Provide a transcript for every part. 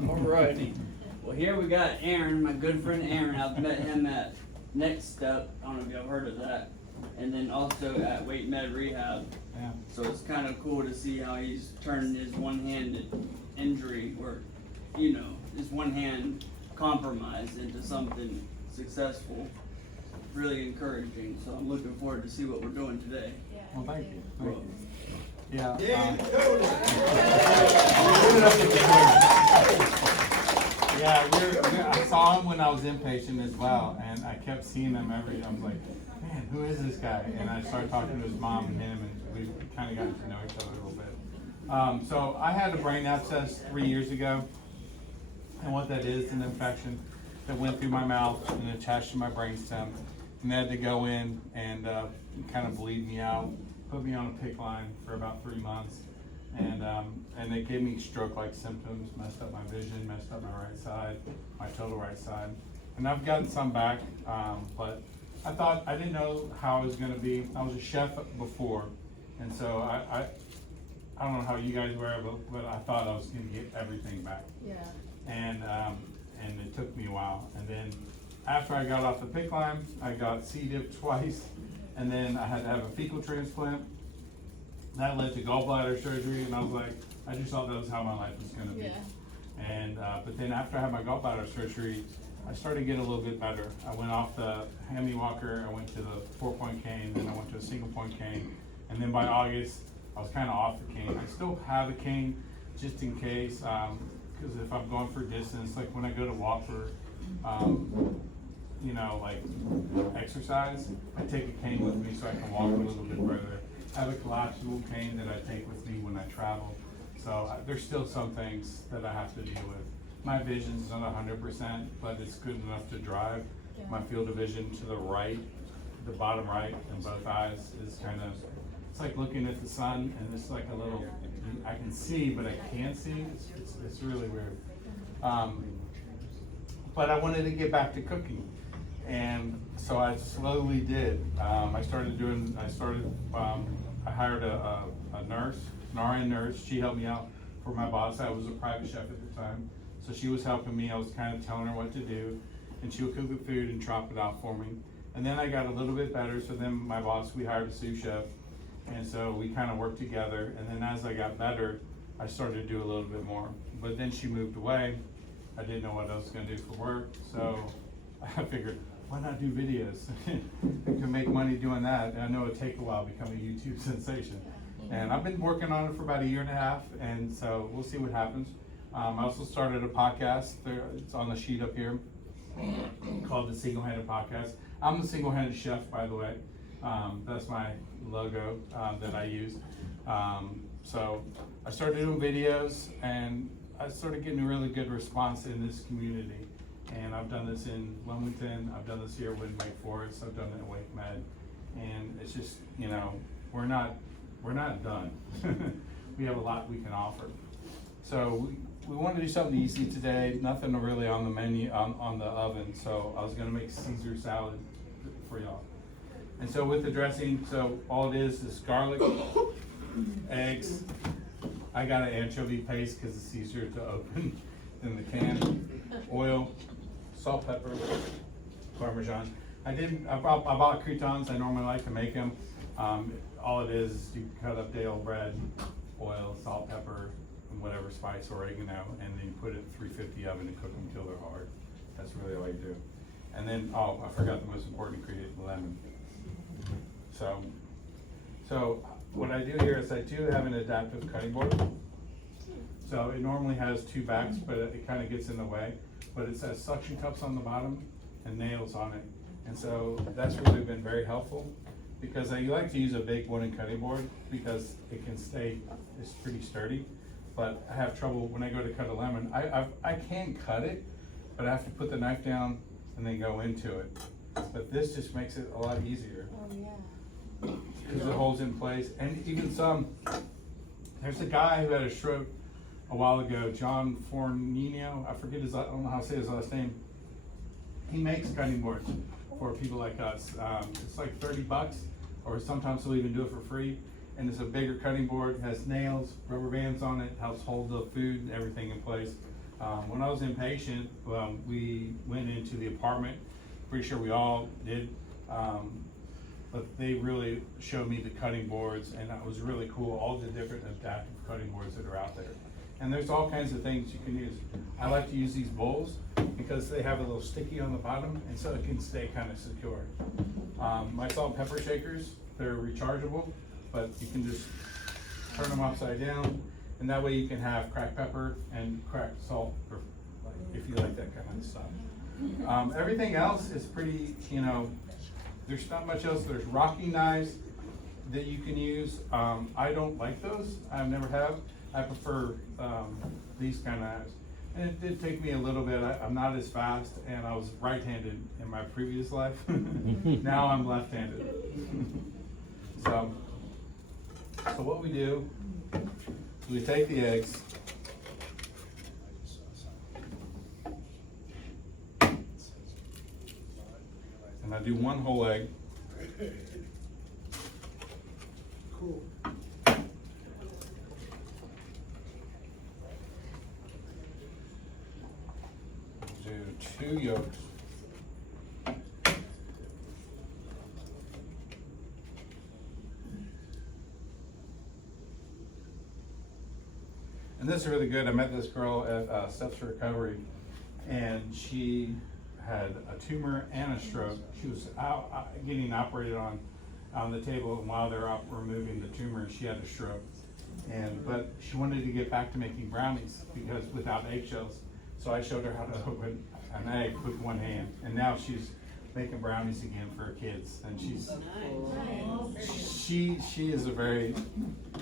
Alrighty. Well, here we got Aaron, my good friend Aaron. I've met him at Next Step. I don't know if y'all heard of that. And then also at Weight Med Rehab. Yeah. So it's kind of cool to see how he's turned his one-handed injury, or, you know, his one hand compromise into something successful. Really encouraging. So I'm looking forward to see what we're doing today. Well, thank you. Thank you. Yeah. I saw him when I was inpatient as well, and I kept seeing him I was like, man, who is this guy? And I started talking to his mom and him, and we kind of got to know each other a little bit. So I had a brain abscess 3 years ago, and what that is, an infection that went through my mouth and attached to my brainstem, and they had to go in and kind of bleed me out, put me on a PICC line for about 3 months, and they gave me stroke-like symptoms, messed up my vision, messed up my right side, my total right side, and I've gotten some back, but I didn't know how I was going to be. I was a chef before, and so I don't know how you guys were, but I thought I was going to get everything back. Yeah. And it took me a while, and then after I got off the PICC line, I got C. diff twice, and then I had to have a fecal transplant. That led to gallbladder surgery, and I was like, I just thought that was how my life was going to be. Yeah. And but then after I had my gallbladder surgery, I started to get a little bit better. I went off the Hemi walker, I went to the 4-point cane, then I went to a single point cane, and then by August, I was kind of off the cane. I still have a cane just in case, because if I'm going for distance, like when I go to walk for, you know, like exercise, I take a cane with me so I can walk a little bit further. I have a collapsible cane that I take with me when I travel. So there's still some things that I have to deal with. My vision's not 100%, but it's good enough to drive. Yeah. My field of vision to the right, the bottom right in both eyes is kind of, it's like looking at the sun, and it's like a little, I can see, but I can't see. It's really weird. But I wanted to get back to cooking, and so I slowly did. I hired a nurse, an RN nurse. She helped me out for my boss. I was a private chef at the time, so she was helping me. I was kind of telling her what to do, and she would cook the food and chop it out for me. And then I got a little bit better, so then my boss, we hired a sous chef, and so we kind of worked together. And then as I got better, I started to do a little bit more. But then she moved away. I didn't know what I was going to do for work, so I figured, why not do videos? You can make money doing that. And I know it'd take a while to become a YouTube sensation. And I've been working on it for about 1.5 years, and so we'll see what happens. I also started a podcast. It's on the sheet up here, called the Single Handed Podcast. I'm the Single Handed Chef, by the way. That's my logo that I use. So I started doing videos, and I started getting a really good response in this community. And I've done this in Wilmington, I've done this here with Wake Forest, I've done it in Wake Med. And it's just, you know, we're not done. We have a lot we can offer. So we want to do something easy today, nothing really on the menu, on the oven. So I was gonna make Caesar salad for y'all. And so with the dressing, so all it is garlic, eggs. I got an anchovy paste because it's easier to open than the can. Oil, salt, pepper, Parmesan. I bought croutons. I normally like to make them. All it is you cut up day old bread, oil, salt, pepper, and whatever spice, oregano, and then you put it in 350 oven and cook them until they're hard. That's really all you do. And then, oh, I forgot the most important ingredient, lemon. So what I do here is I do have an adaptive cutting board. So it normally has 2 backs, but it kind of gets in the way. But it says suction cups on the bottom and nails on it. And so that's really been very helpful, because I like to use a big wooden cutting board because it can stay, it's pretty sturdy. But I have trouble when I go to cut a lemon. I can cut it, but I have to put the knife down and then go into it. But this just makes it a lot easier. Oh, yeah. Because it holds in place. And even there's a guy who had a stroke a while ago, John Fornino, I don't know how to say his last name. He makes cutting boards for people like us. It's like $30, or sometimes he'll even do it for free. and it's a bigger cutting board, it has nails, rubber bands on it, helps hold the food and everything in place. When I was inpatient, we went into the apartment, pretty sure we all did, but they really showed me the cutting boards, and that was really cool, all the different adaptive cutting boards that are out there. And there's all kinds of things you can use. I like to use these bowls because they have a little sticky on the bottom, and so it can stay kind of secure. My salt and pepper shakers, they're rechargeable, but you can just turn them upside down, and that way you can have cracked pepper and cracked salt, or if you like that kind of stuff. Everything else is pretty, there's not much else. There's rocking knives that you can use. I don't like those. I never have. I prefer these kind of knives. And it did take me a little bit. I'm not as fast, and I was right-handed in my previous life. Now I'm left-handed. So what we do is we take the eggs, and I do one whole egg. Cool. Do 2 yolks. And this is really good. I met this girl at Steps to Recovery, and she had a tumor and a stroke. She was getting operated on the table, and while they're removing the tumor, she had a stroke. But she wanted to get back to making brownies because without eggshells. So I showed her how to open an egg with one hand, and now she's making brownies again for her kids. And she is a very,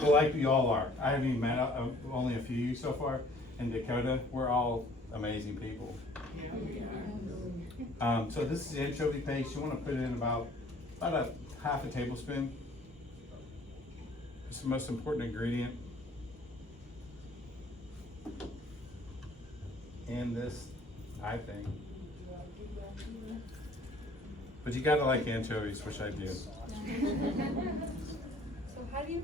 well, like we all are. I haven't even met only a few so far in Dakota. We're all amazing people. So this is the anchovy paste. You want to put in about a half a tablespoon. It's the most important ingredient in this, I think. But you gotta like anchovies, which I do. So how do you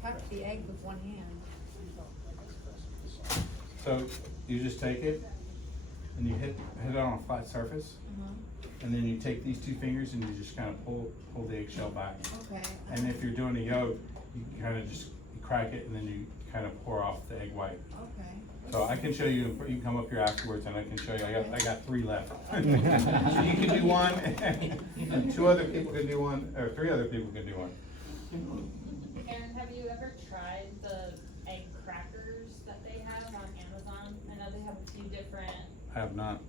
crack the egg with one hand? So you just take it and you hit it on a flat surface, and then you take these 2 fingers and you just kind of pull the eggshell back. Okay. And if you're doing a yolk, you kind of just crack it and then you kind of pour off the egg white. Okay. So I can show you, you can come up here afterwards and I can show you, I got 3 left. So you can do one, and 2 other people can do one, or 3 other people can do one. Aaron, have you ever tried the egg crackers that they have on Amazon? I know they have a few different. I have not.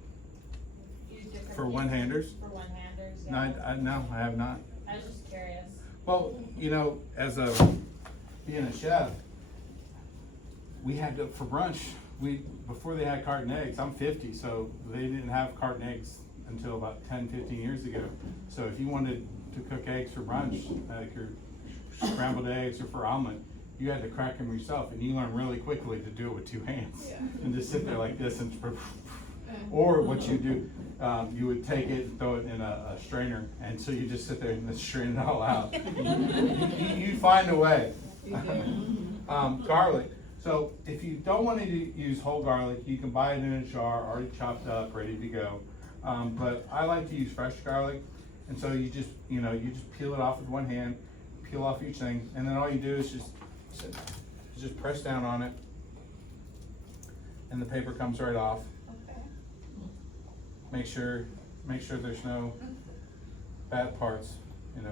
For things. one-handers? For one-handers, No, yeah. no, I have not. I was just curious. Well, as being a chef, we had to, for brunch, before they had carton eggs, I'm 50, so they didn't have carton eggs until about 10, 15 years ago. So if you wanted to cook eggs for brunch, like your scrambled eggs or for omelet, you had to crack them yourself, and you learn really quickly to do it with 2 hands. And just sit there like this and or what you do, you would take it and throw it in a strainer, and so you just sit there and strain it all out. You find a way. Garlic. So if you don't want to use whole garlic, you can buy it in a jar, already chopped up, ready to go. But I like to use fresh garlic, and so you just peel it off with one hand, peel off each thing, and then all you do is just press down on it, and the paper comes right off. Okay. Make sure there's no bad parts,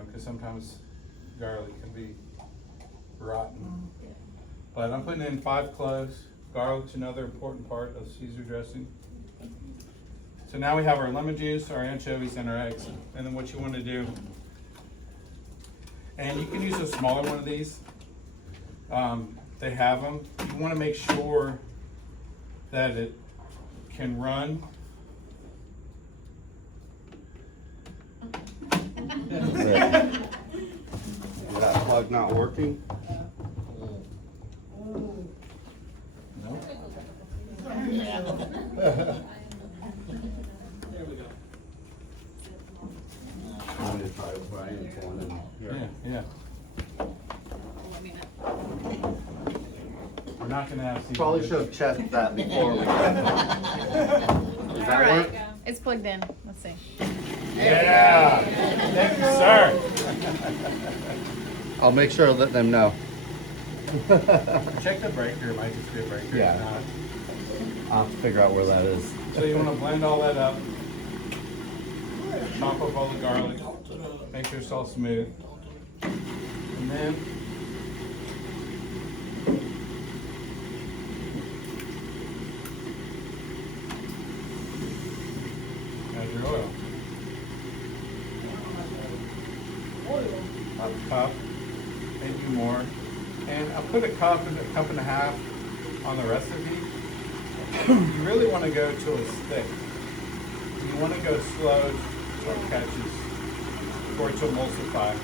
because sometimes garlic can be rotten. But I'm putting in 5 cloves. Garlic's another important part of Caesar dressing. So now we have our lemon juice, our anchovies, and our eggs. And then what you want to do, and you can use a smaller one of these. They have them. You want to make sure that it can run. Is that plug not working? No. There we go. I'm gonna try Brian's one and here. Yeah. not gonna have seafood. Probably should have checked that before we got there. Does that Alright, work? it's plugged in, let's see. Yeah, thank you, sir. I'll make sure to let them know. Check the breaker, it might just be a breaker. Yeah. If not. I'll have to figure out where that is. So you wanna blend all that up. Chop up all the garlic, make sure it's all smooth. And then add your oil. About a cup, maybe more. And I'll put a cup and a half on the recipe. You really want to go till it's thick. You want to go slow so it catches, for it to emulsify.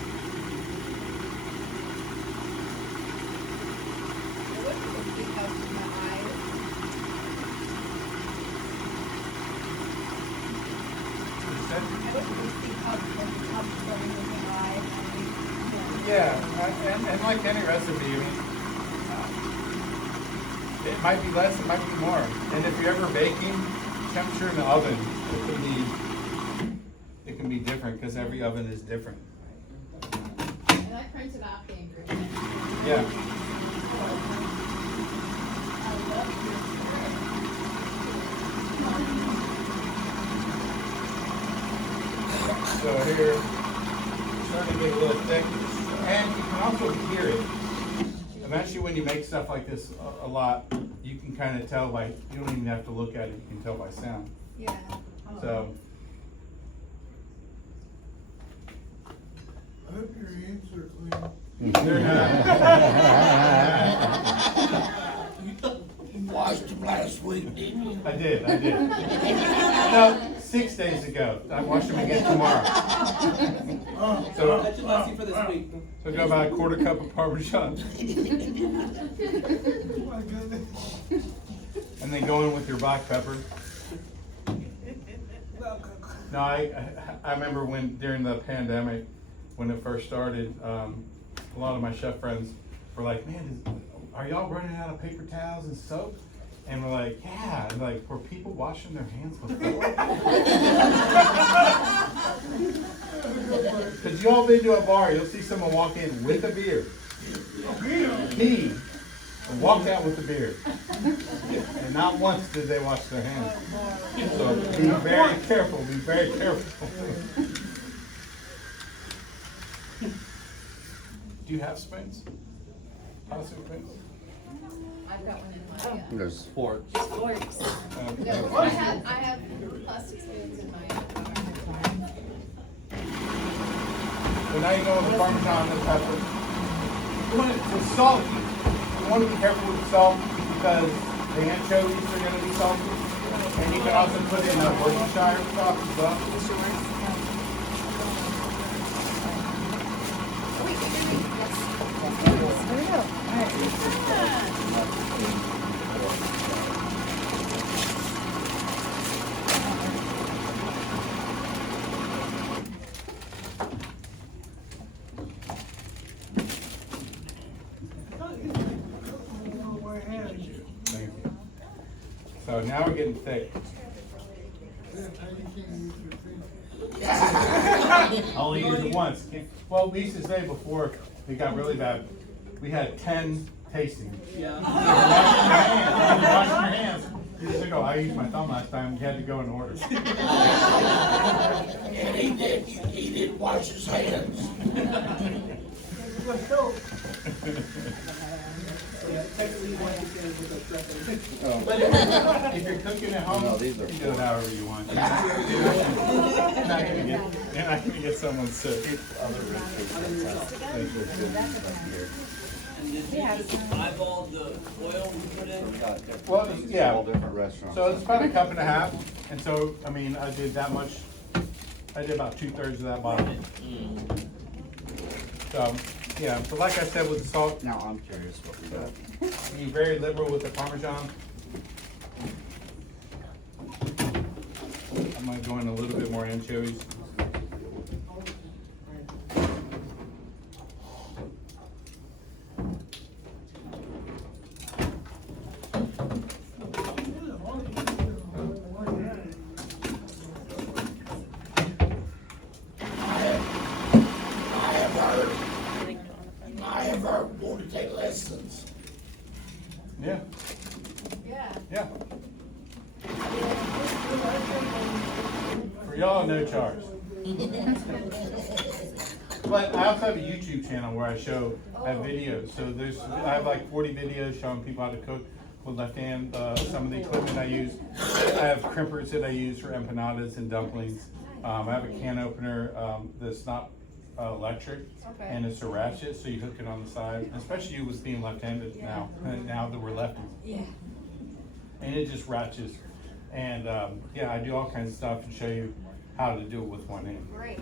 Yeah, and like any recipe, I mean, it might be less, it might be more. And if you're ever baking, temperature in the oven, it can be different because every oven is different. And I printed out the ingredients. Yeah. So here, it's starting to get a little thick, and you can also hear it. Eventually, when you make stuff like this a lot, you can kind of tell by, you don't even have to look at it, you can tell by sound. Yeah. So, I hope your hands are clean. they're not. You washed them last week, didn't you? I did. No, 6 days ago. I wash them again tomorrow. So, That should last you for this week. so go about a quarter cup of Parmesan. Oh my goodness. And then go in with your black pepper. No, I remember when during the pandemic, when it first started, a lot of my chef friends were like, "Man, are y'all running out of paper towels and soap?" And we're like, "Yeah." And like, were people washing their hands before? Because you all been to a bar, you'll see someone walk in with a beer. Me. And walk out with the beer. And not once did they wash their hands. So be very careful, be very careful. Do you have spoons? Plastic spoons? I've got one in my, There's forks. forks. No, I have plastic spoons in my car. So now you know the Parmesan and the pepper. You want it to salty. You want to be careful with the salt because the anchovies are going to be salty. And you can also put in a Worcestershire sauce as well. There we go. All right. Thank you. So now we're getting thick. Only use it once. Well, we used to say before it got really bad, we had 10 tastings. Yeah. Washing your hands. You just go, I used my thumb last time, you had to go in order. And he didn't wash his hands. Yeah, technically you want to get it with a dressing. But if you're cooking at home, No, you these are can do it however you want. You're not gonna get someone sick. Other recipes. And did you just eyeball the oil we put in? Well, yeah. All different restaurants. So it's about a cup and a half, and so, I mean, I did that much, I did about 2/3 of that bottle. So, yeah, but like I said with the salt, Now I'm curious what we got. be very liberal with the Parmesan. I'm gonna go in a little bit more anchovies. ever want to take lessons? Yeah, Yeah. yeah. For y'all, no charge. But I also have a YouTube channel where I have videos. So I have like 40 videos showing people how to cook with left hand. Some of the equipment I use. I have crimpers that I use for empanadas and dumplings. I have a can opener that's not electric, Okay. and it's a ratchet, so you hook it on the side. Especially you with being left-handed now, and now that we're lefties. Yeah. And it just ratchets. And yeah, I do all kinds of stuff and show you how to do it with one hand. Great.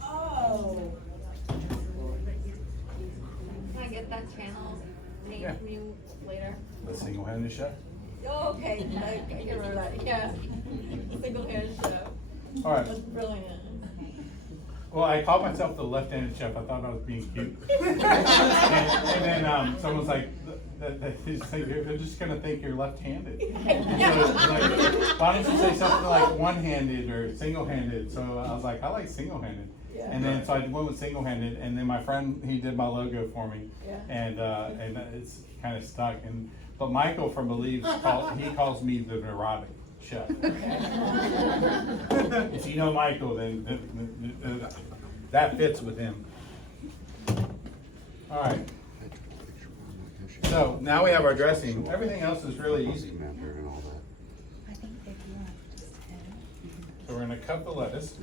Oh. Can I get that channel name Yeah. from you later? The single-handed chef. Oh, okay, I can remember that, yeah. Single-handed show. All right. That's brilliant. Well, I called myself the left-handed chef. I thought I was being cute. and then someone's like, they're just gonna think you're left-handed. So, like, why don't you say something like one-handed or single-handed? So I was like, I like single-handed. Yeah. And then so I went with single-handed, and then my friend, he did my logo for me. Yeah. And it's kind of stuck. But Michael from Believe's he calls me the neurotic chef. If you know Michael, then that fits with him. All right. So now we have our dressing. Everything else is really easy. So we're gonna cut the lettuce.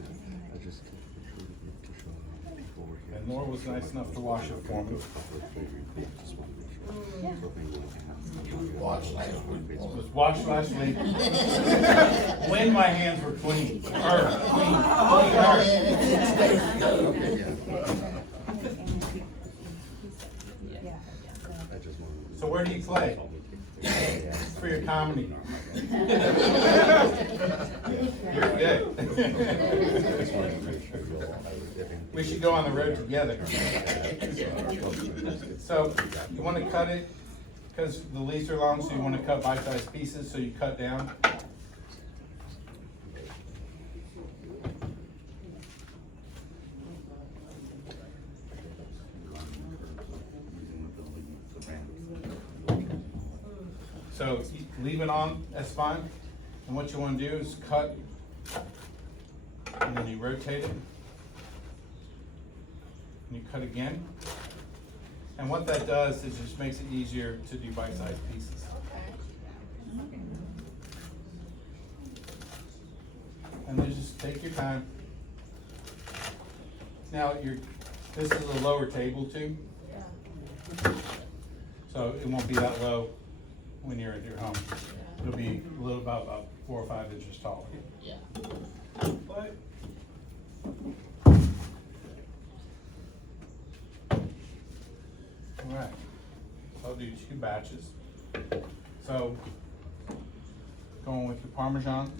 And Laura was nice enough to wash it for me. Watch last week. It was washed last week. When my hands were clean. So where do you play? For your comedy. You're good. We should go on the road together. So you want to cut it because the leaves are long, so you want to cut bite-sized pieces, so you cut down. So leave it on, that's fine. And what you want to do is cut, and then you rotate it. And you cut again. And what that does is just makes it easier to do bite-sized pieces. Okay. And then just take your time. Now this is a lower table too, Yeah. so it won't be that low when you're at your home. It'll be a little about 4 or 5 inches taller. Yeah. All right, so I'll do 2 batches. So going with your Parmesan.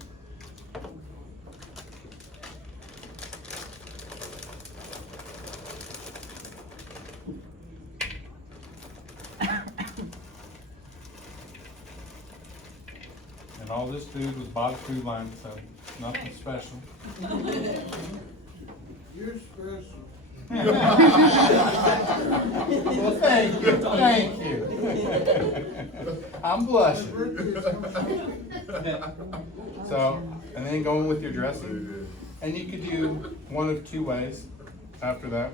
And all this food was bought at Food Line, so nothing special. You're special. Well, thank you. I'm blushing. So, and then going with your dressing. And you could do one of 2 ways after that.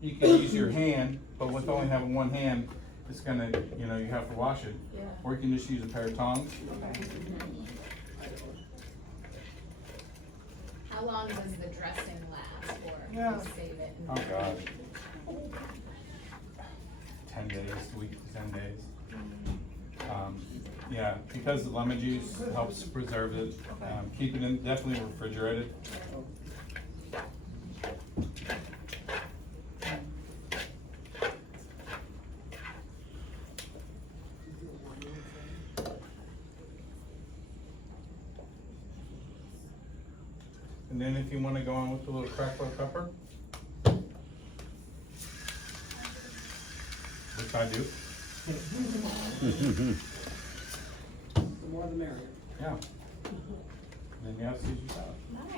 You could use your hand, but with only having one hand, it's gonna, you have to wash it. Yeah. Or you can just use a pair of tongs. Okay. How long does the dressing last for? Yeah. You save it. Oh gosh. 10 days, a week to 10 days. Yeah, because the lemon juice helps preserve it. Keep it in, definitely refrigerated. And then if you want to go on with a little cracked black pepper, which I do. The more the merrier. Yeah. And then you have Caesar salad. Nice.